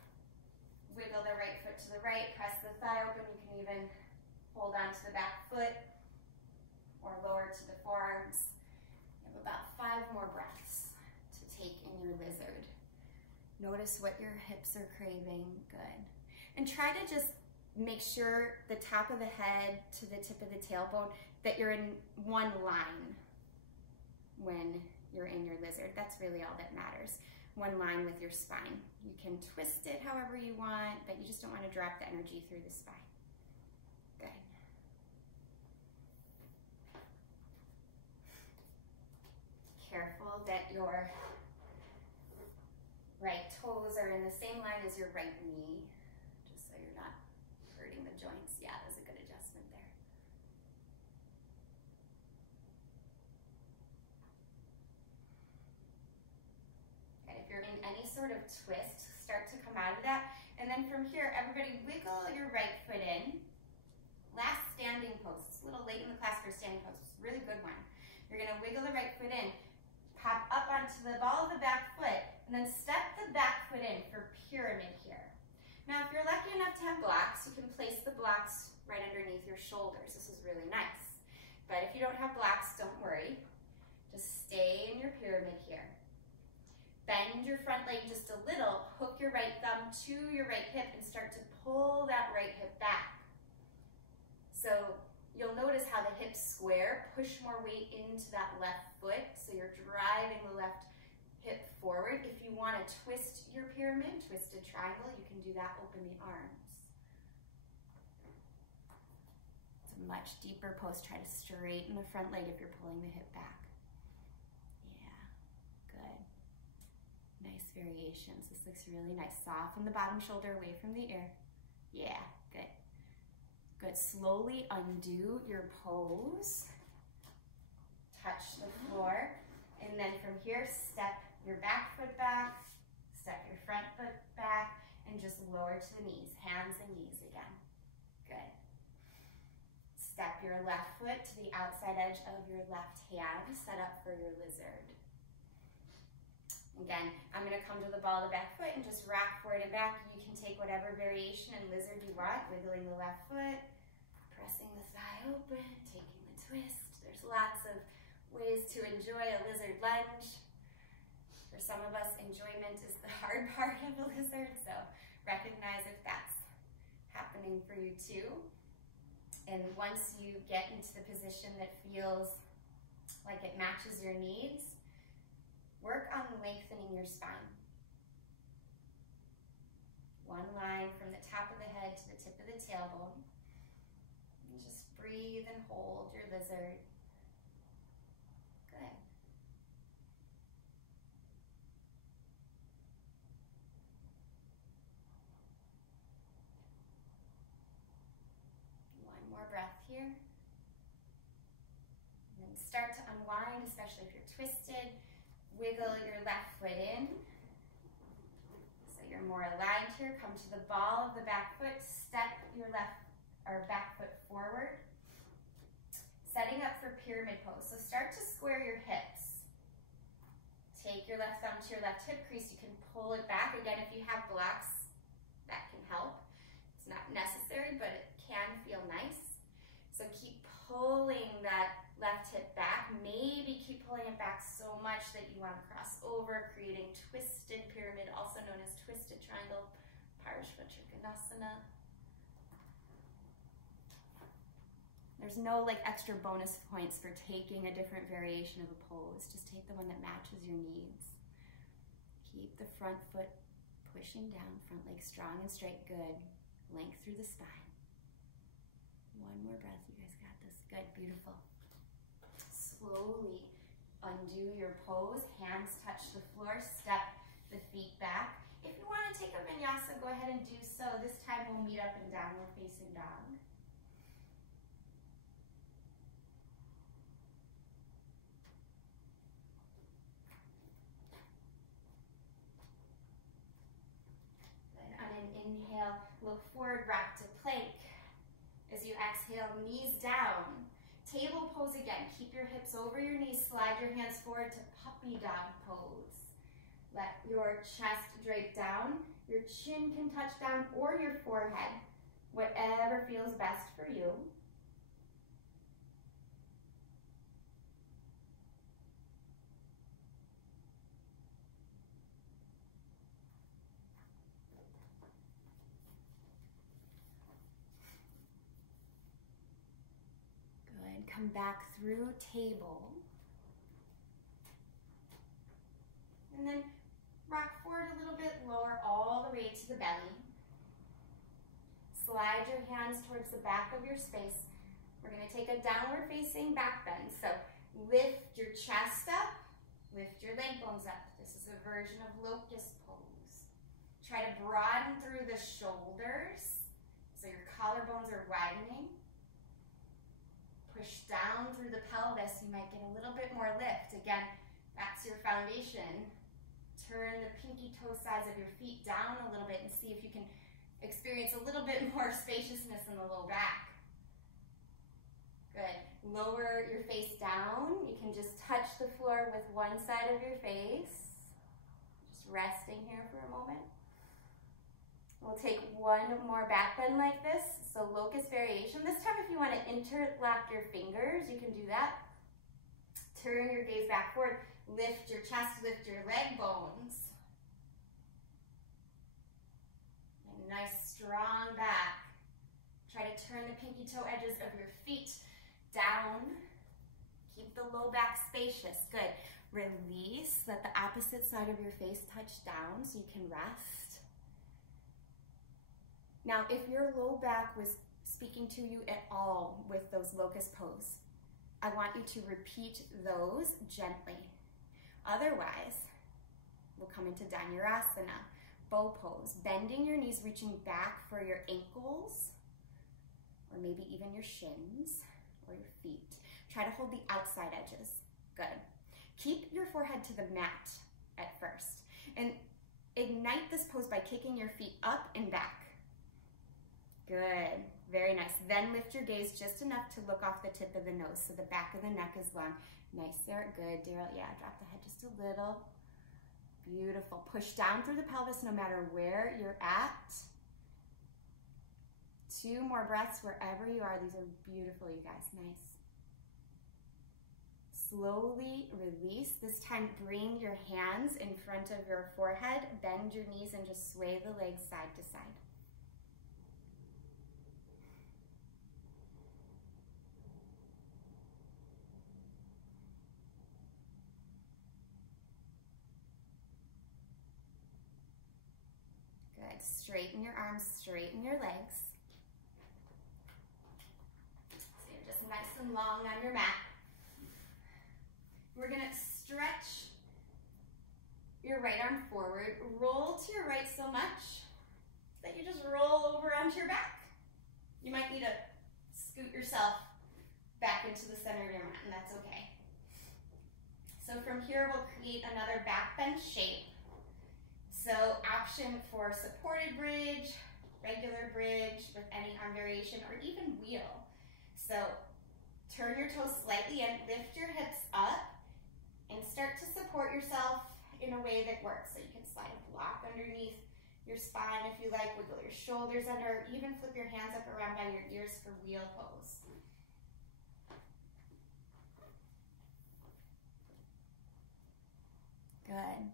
wiggle the right foot to the right, press the thigh open. You can even hold on to the back foot or lower to the forearms. You have about 5 more breaths to take in your lizard. Notice what your hips are craving. Good. And try to just make sure the top of the head to the tip of the tailbone that you're in one line when you're in your lizard. That's really all that matters. One line with your spine. You can twist it however you want, but you just don't want to drop the energy through the spine. Good. Careful that your right toes are in the same line as your right knee, just so you're not hurting the joints. Yeah, that was a good adjustment there. Okay, if you're in any sort of twist, start to come out of that. And then from here, everybody wiggle your right foot in. Last standing pose. It's a little late in the class for a standing pose. It's a really good one. You're going to wiggle the right foot in, pop up onto the ball of the back foot, and then step the back foot in for pyramid here. Now, if you're lucky enough to have blocks, you can place the blocks right underneath your shoulders. This is really nice. But if you don't have blocks, don't worry. Just stay in your pyramid here. Bend your front leg just a little, hook your right thumb to your right hip, and start to pull that right hip back. So you'll notice how the hips square, push more weight into that left foot, so you're driving the left hip forward. If you want to twist your pyramid, twisted triangle, you can do that, open the arms. It's a much deeper pose. Try to straighten the front leg if you're pulling the hip back. Yeah, good. Nice variations. This looks really nice. Soften the bottom shoulder away from the ear. Yeah, good. Good. Slowly undo your pose. Touch the floor. And then from here, step your back foot back, step your front foot back, and just lower to the knees, hands and knees again. Good. Step your left foot to the outside edge of your left hand, set up for your lizard. Again, I'm going to come to the ball of the back foot and just rock forward and back. You can take whatever variation in lizard you want, wiggling the left foot, pressing the thigh open, taking the twist. There's lots of ways to enjoy a lizard lunge. For some of us, enjoyment is the hard part of a lizard, so recognize if that's happening for you too. And once you get into the position that feels like it matches your needs, work on lengthening your spine. One line from the top of the head to the tip of the tailbone. And just breathe and hold your lizard. Good. One more breath here. And then start to unwind, especially if you're twisted. Wiggle your left foot in. So you're more aligned here. Come to the ball of the back foot. Step your left or back foot forward. Setting up for pyramid pose. So start to square your hips. Take your left thumb to your left hip crease. You can pull it back. Again, if you have blocks, that can help. It's not necessary, but it can feel nice. So keep pulling that left hip back. Maybe keep pulling it back so much that you want to cross over, creating twisted pyramid, also known as twisted triangle, Skandasana. There's no like extra bonus points for taking a different variation of a pose. Just take the one that matches your needs. Keep the front foot pushing down, front leg strong and straight. Good. Length through the spine. One more breath. You guys got this. Good. Beautiful. Slowly undo your pose. Hands touch the floor. Step the feet back. If you want to take a vinyasa, go ahead and do so. This time we'll meet up in downward facing dog. Inhale, look forward, rock to plank. As you exhale, knees down. Table pose again. Keep your hips over your knees. Slide your hands forward to puppy dog pose. Let your chest drape down. Your chin can touch down or your forehead. Whatever feels best for you. Come back through table. And then rock forward a little bit, lower all the way to the belly. Slide your hands towards the back of your space. We're going to take a downward facing back bend. So lift your chest up, lift your leg bones up. This is a version of locust pose. Try to broaden through the shoulders so your collarbones are widening. Push down through the pelvis, you might get a little bit more lift. Again, that's your foundation. Turn the pinky toe sides of your feet down a little bit and see if you can experience a little bit more spaciousness in the low back. Good. Lower your face down. You can just touch the floor with one side of your face. Just resting here for a moment. We'll take one more back bend like this. So locust variation. This time if you want to interlock your fingers, you can do that. Turn your gaze back forward. Lift your chest, lift your leg bones. And nice strong back. Try to turn the pinky toe edges of your feet down. Keep the low back spacious. Good. Release, let the opposite side of your face touch down so you can rest. Now, if your low back was speaking to you at all with those locust pose, I want you to repeat those gently. Otherwise, we'll come into Dhanurasana Bow Pose, bending your knees, reaching back for your ankles, or maybe even your shins or your feet. Try to hold the outside edges. Good. Keep your forehead to the mat at first, and ignite this pose by kicking your feet up and back. Good. Very nice. Then lift your gaze just enough to look off the tip of the nose so the back of the neck is long. Nice there. Good, Daryl. Yeah, drop the head just a little. Beautiful. Push down through the pelvis no matter where you're at. 2 more breaths wherever you are. These are beautiful, you guys. Nice. Slowly release. This time, bring your hands in front of your forehead. Bend your knees and just sway the legs side to side. Good. Straighten your arms, straighten your legs. So you're just nice and long on your mat. We're going to stretch your right arm forward. Roll to your right so much that you just roll over onto your back. You might need to scoot yourself back into the center of your mat, and that's okay. So from here, we'll create another back bend shape. So option for supported bridge, regular bridge with any arm variation, or even wheel. So turn your toes slightly in, lift your hips up, and start to support yourself in a way that works. So you can slide a block underneath your spine if you like, wiggle your shoulders under, even flip your hands up around by your ears for wheel pose. Good.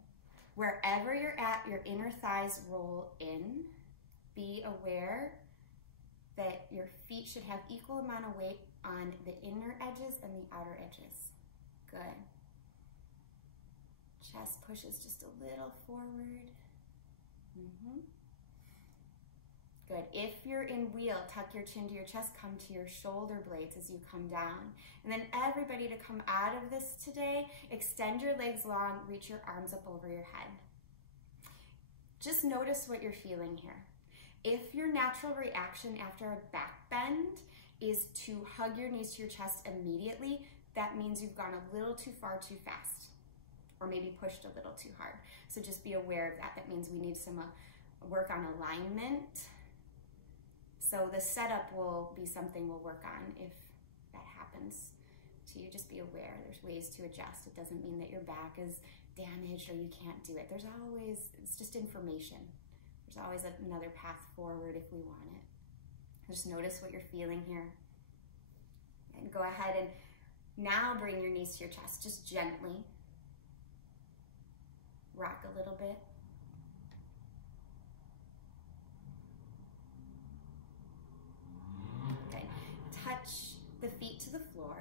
Wherever you're at, your inner thighs roll in. Be aware that your feet should have equal amount of weight on the inner edges and the outer edges. Good. Chest pushes just a little forward. Good. If you're in wheel, tuck your chin to your chest, come to your shoulder blades as you come down. And then everybody to come out of this today, extend your legs long, reach your arms up over your head. Just notice what you're feeling here. If your natural reaction after a back bend is to hug your knees to your chest immediately, that means you've gone a little too far too fast, or maybe pushed a little too hard. So just be aware of that. That means we need some work on alignment. So the setup will be something we'll work on if that happens to you. Just be aware, there's ways to adjust. It doesn't mean that your back is damaged or you can't do it. There's always, it's just information. There's always another path forward if we want it. Just notice what you're feeling here. And go ahead and now bring your knees to your chest, just gently. Rock a little bit. Okay, touch the feet to the floor.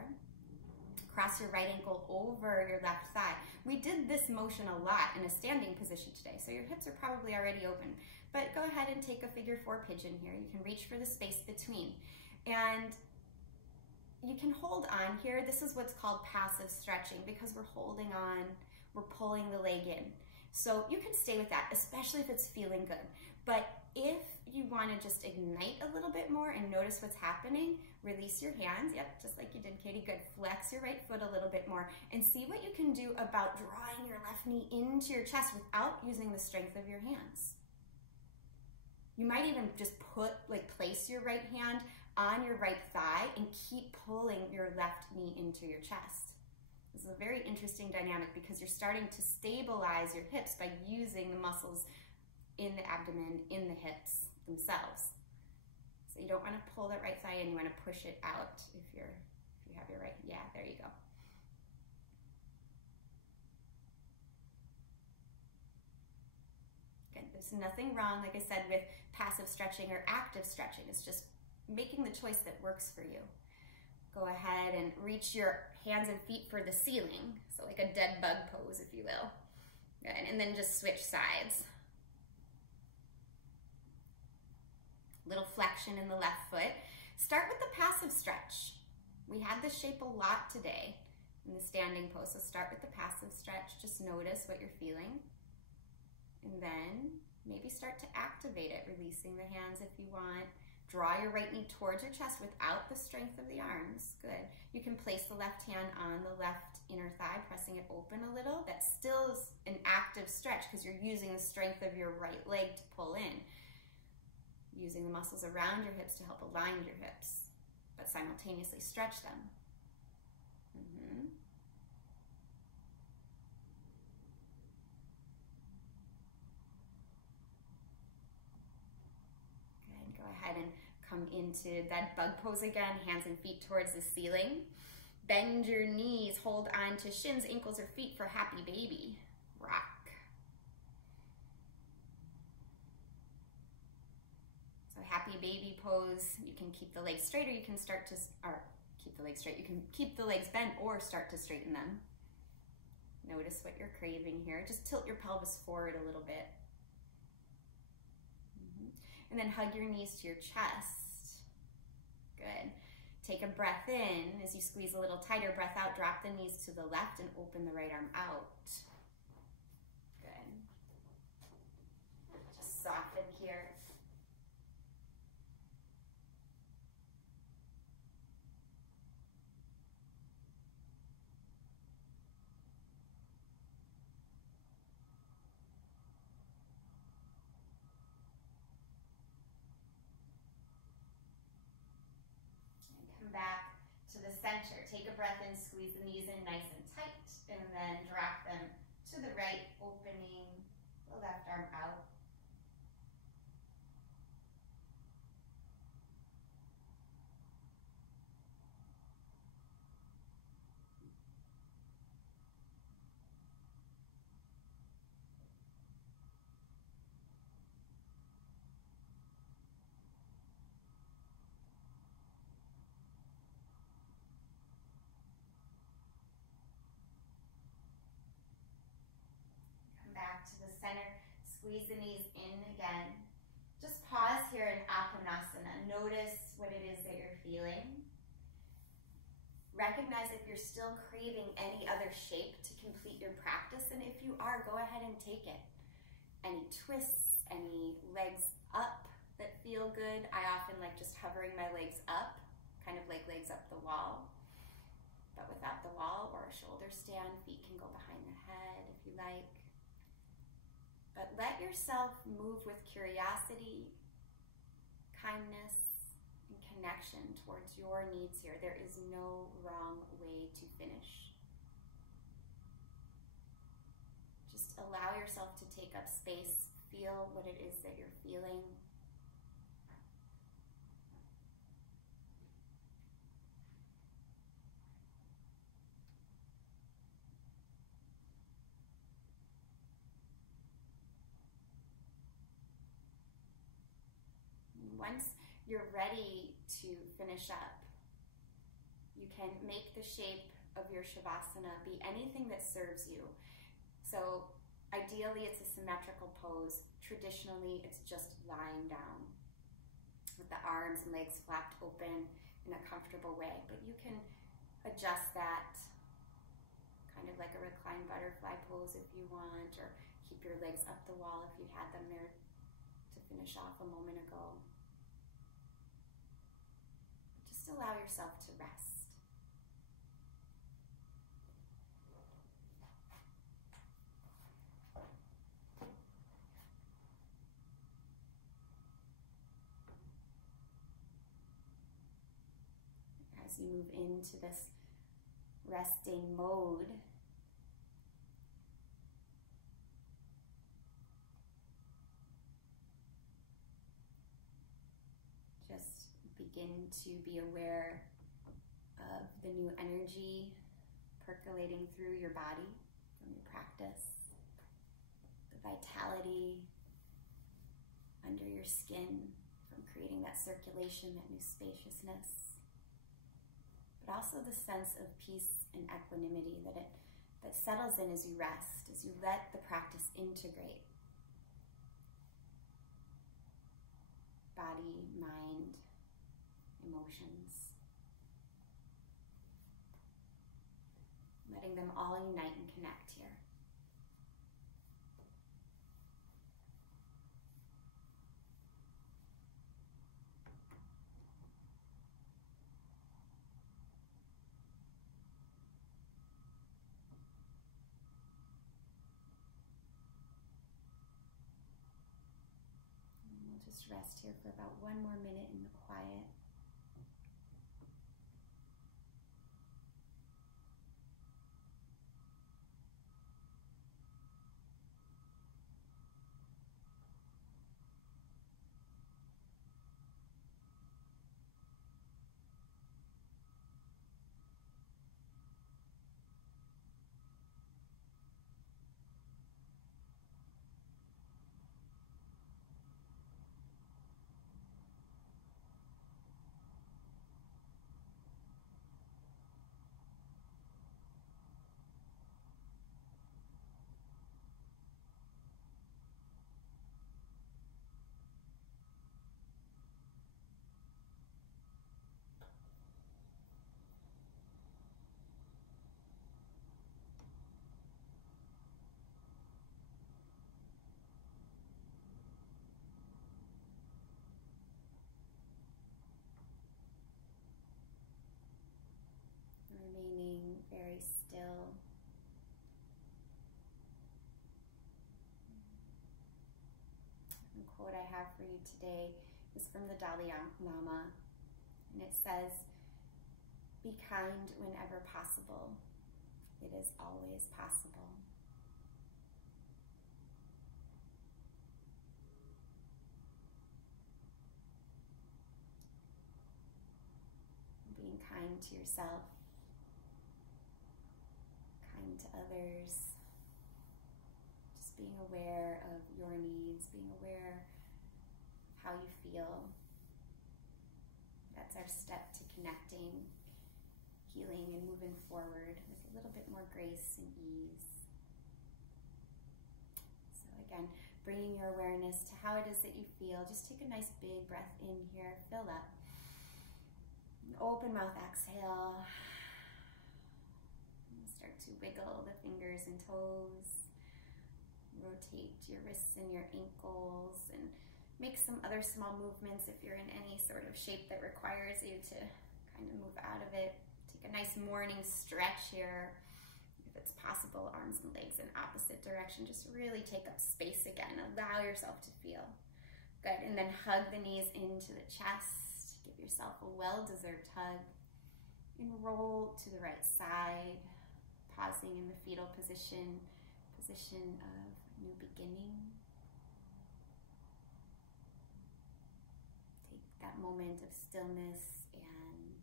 Cross your right ankle over your left thigh. We did this motion a lot in a standing position today, so your hips are probably already open. But go ahead and take a figure 4 pigeon here. You can reach for the space between. And you can hold on here. This is what's called passive stretching because we're holding on, we're pulling the leg in. So you can stay with that, especially if it's feeling good. But if you want to just ignite a little bit more and notice what's happening, release your hands. Yep, just like you did, Katie. Good. Flex your right foot a little bit more and see what you can do about drawing your left knee into your chest without using the strength of your hands. You might even just place your right hand on your right thigh and keep pulling your left knee into your chest. This is a very interesting dynamic because you're starting to stabilize your hips by using the muscles in the abdomen, in the hips themselves. So you don't want to pull that right thigh in, you want to push it out if you have your right, yeah, there you go. Again, there's nothing wrong, like I said, with passive stretching or active stretching. It's just making the choice that works for you. Go ahead and reach your hands and feet for the ceiling. So like a dead bug pose, if you will. Good, and then just switch sides. Little flexion in the left foot. Start with the passive stretch. We had this shape a lot today in the standing pose, so start with the passive stretch. Just notice what you're feeling. And then maybe start to activate it, releasing the hands if you want. Draw your right knee towards your chest without the strength of the arms. Good. You can place the left hand on the left inner thigh, pressing it open a little. That still is an active stretch because you're using the strength of your right leg to pull in. Using the muscles around your hips to help align your hips, but simultaneously stretch them. Good, go ahead and come into that bug pose again, hands and feet towards the ceiling. Bend your knees, hold on to shins, ankles, or feet for happy baby. Rock. So happy baby pose, you can keep the legs straight or you can start to, keep the legs straight. You can keep the legs bent or start to straighten them. Notice what you're craving here. Just tilt your pelvis forward a little bit. And then hug your knees to your chest. Good. Take a breath in. As you squeeze a little tighter, breath out, drop the knees to the left and open the right arm out. Good. Just soften here. Back to the center. Take a breath in, squeeze the knees in nice and tight, and then drop them to the right, opening the left arm out. Back to the center, squeeze the knees in again. Just pause here in Appanasana. Notice what it is that you're feeling. Recognize if you're still craving any other shape to complete your practice, and if you are, go ahead and take it. Any twists, any legs up that feel good. I often like just hovering my legs up, kind of like legs up the wall, but without the wall, or a shoulder stand. Feet can go behind the head if you like. But let yourself move with curiosity, kindness, and connection towards your needs here. There is no wrong way to finish. Just allow yourself to take up space. Feel what it is that you're feeling. Once you're ready to finish up, you can make the shape of your Shavasana be anything that serves you. So ideally it's a symmetrical pose. Traditionally it's just lying down with the arms and legs flapped open in a comfortable way, but you can adjust that kind of like a reclined butterfly pose if you want, or keep your legs up the wall if you had them there to finish off a moment ago. Just allow yourself to rest. As you move into this resting mode, just begin to be aware of the new energy percolating through your body from your practice, the vitality under your skin from creating that circulation, that new spaciousness. but also the sense of peace and equanimity that settles in as you rest, as you let the practice integrate body, mind, emotions, letting them all unite and connect here. Just rest here for about 1 more minute in the quiet. Remaining very still. The quote I have for you today is from the Dalai Lama, and it says, "Be kind whenever possible. It is always possible." Being kind to yourself, kind to others, just being aware of your needs, being aware of how you feel. That's our step to connecting, healing, and moving forward with a little bit more grace and ease. So again, bringing your awareness to how it is that you feel. Just take a nice big breath in here, fill up. Open mouth, exhale. Start to wiggle the fingers and toes. Rotate your wrists and your ankles, and make some other small movements if you're in any sort of shape that requires you to kind of move out of it. Take a nice morning stretch here. If it's possible, arms and legs in opposite direction. Just really take up space again. Allow yourself to feel. Good, and then hug the knees into the chest. Give yourself a well-deserved hug. And roll to the right side, pausing in the fetal position of new beginning. Take that moment of stillness and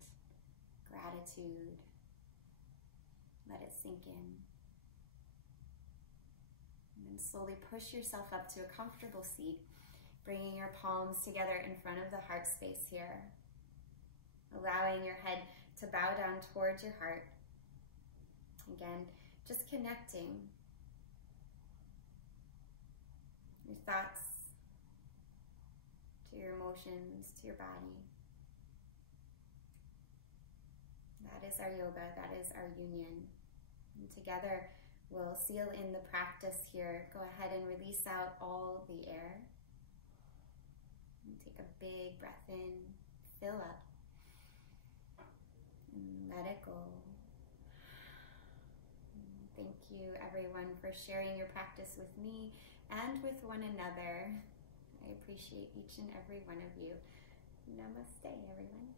gratitude. Let it sink in. And then slowly push yourself up to a comfortable seat, bringing your palms together in front of the heart space here. Allowing your head to bow down towards your heart. Again, just connecting your thoughts to your emotions, to your body. That is our yoga, that is our union. And together we'll seal in the practice here. Go ahead and release out all the air. And take a big breath in, fill up, and let it go. Thank you, everyone, for sharing your practice with me and with one another. I appreciate each and every one of you. Namaste, everyone.